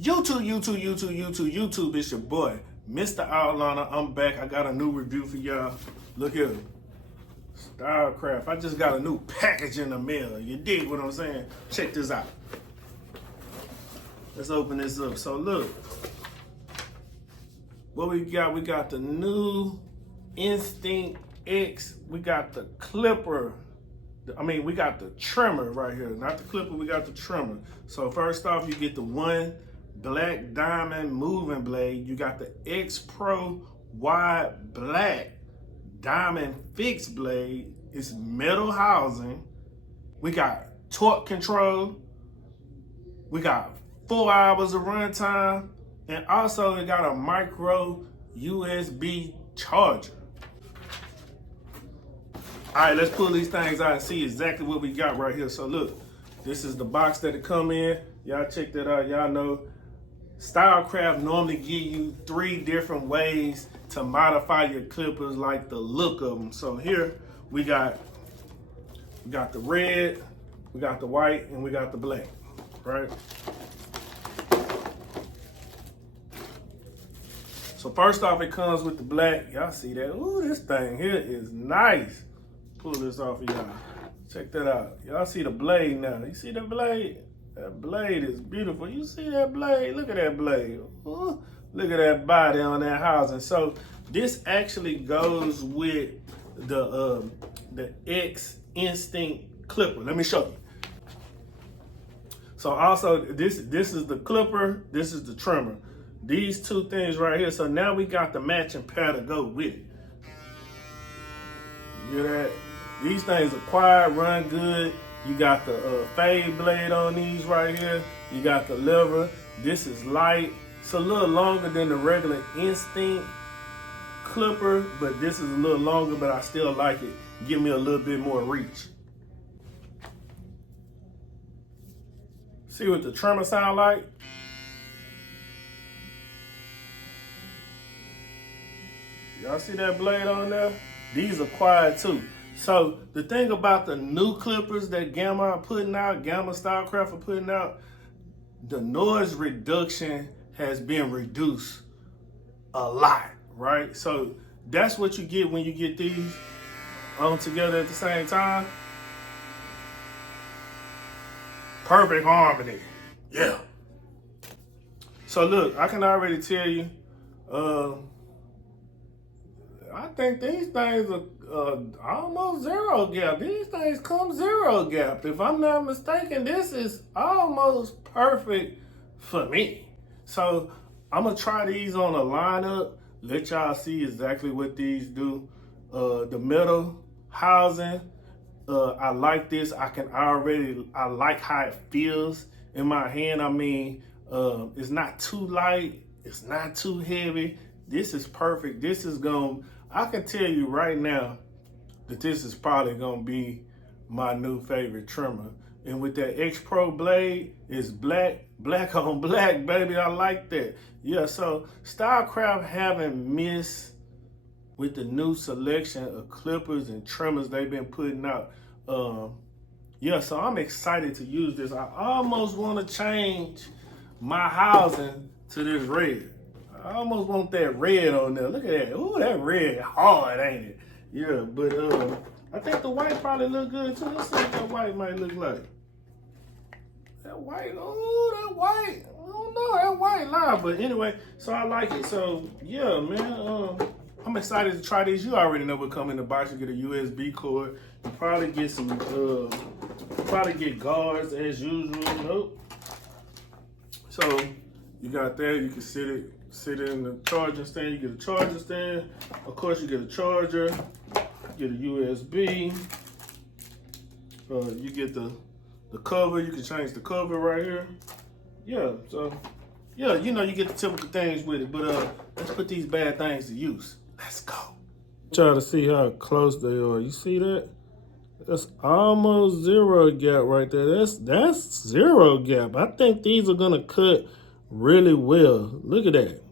YouTube, it's your boy, Mr. Outliner. I'm back. I got a new review for y'all. Look here. StyleCraft. I just got a new package in the mail. You dig what I'm saying? Check this out. Let's open this up. So look. What we got? We got the new Instinct X. We got the clipper. We got the trimmer right here. Not the clipper, we got the trimmer. So first off, you get the one black diamond moving blade. You got the X Pro wide black diamond fixed blade. It's metal housing. We got torque control. We got 4 hours of runtime. And also it got a micro USB charger. All right, let's pull these things out and see exactly what we got right here. So look, this is the box that it come in. Y'all check that out. Y'all know StyleCraft normally give you 3 different ways to modify your clippers, like the look of them. So here we got the red, we got the white, and we got the black, right? So first off, it comes with the black. Y'all see that? Ooh, this thing here is nice. Pull this off of y'all. Check that out. Y'all see the blade now. You see the blade? That blade is beautiful. You see that blade? Look at that blade. Ooh, look at that body on that housing. So this actually goes with the X Instinct clipper. Let me show you. So also this is the clipper. This is the trimmer. These 2 things right here. So now we got the matching pair to go with it. You hear that? These things are quiet, run good. You got the fade blade on these right here. You got the lever. This is light. It's a little longer than the regular Instinct clipper, but this is a little longer, but I still like it. Give me a little bit more reach. See what the trimmer sound like? Y'all see that blade on there? These are quiet too. So the thing about the new clippers that Gamma are putting out, Gamma StyleCraft are putting out, the noise reduction has been reduced a lot, right? So that's what you get when you get these on together at the same time. Perfect harmony, yeah. So look, I can already tell you, I think these things are almost 0 gap. These things come 0 gap. If I'm not mistaken, this is almost perfect for me. So I'm gonna try these on a lineup, let y'all see exactly what these do. The metal housing, I like this. I like how it feels in my hand. It's not too light, it's not too heavy. This is perfect. I can tell you right now that this is probably gonna be my new favorite trimmer. And with that X Pro blade, it's black on black, baby. I like that. Yeah, so StyleCraft haven't missed with the new selection of clippers and trimmers they've been putting out. Yeah, so I'm excited to use this. I almost want to change my housing to this red. I almost want that red on there. Look at that. Ooh, that red hard, ain't it? Yeah, but I think the white probably look good too. Let's see what that white might look like. That white, ooh, that white. I don't know, that white live. But anyway, so I like it. So yeah, man, I'm excited to try these. You already know what come in the box. You get a USB cord. You probably get some, get guards as usual. Nope. So you got that. You can sit it in the charging stand. You get a charging stand. Of course, you get a charger. You get a USB. You get the cover. You can change the cover right here. Yeah, so yeah, you know, you get the typical things with it. But let's put these bad things to use. Let's go. Try to see how close they are. You see that? That's almost 0 gap right there. That's 0 gap. I think these are gonna cut really well. Look at that.